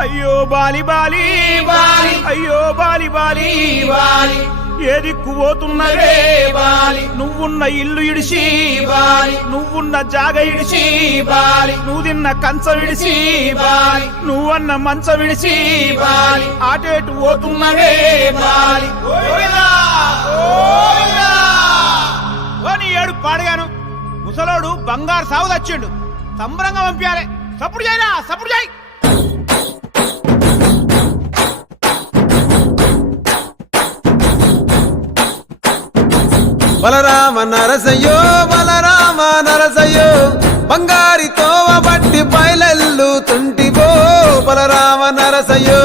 అయ్యో Bali Bali Bali అయ్యో Bali Bali Bali ఏ దిక్కు పోతున్నవే బాలి నువ్వున్న ఇల్లు ఇడిసి బాలి నువ్వున్న జాగ ఇడిసి బాలి నువ్వు తిన్న కంచం ఇడిసి బాలి నువ్వన్న మంచం ఇడిసి బాలి ఆటేటు పోతున్నవే బాలి ఏడు పాడగాను ముసలోడు బంగారు సాగు తెచ్చిండు సంబరంగా పంపించాలి సప్పుడు చేయరా సప్పుడు చేయి బలరామ నరసయ్యో బలరామ నరసయ్యో బంగారితో బట్టి బయలెల్లు తుంటివో బలరామ నరసయ్యో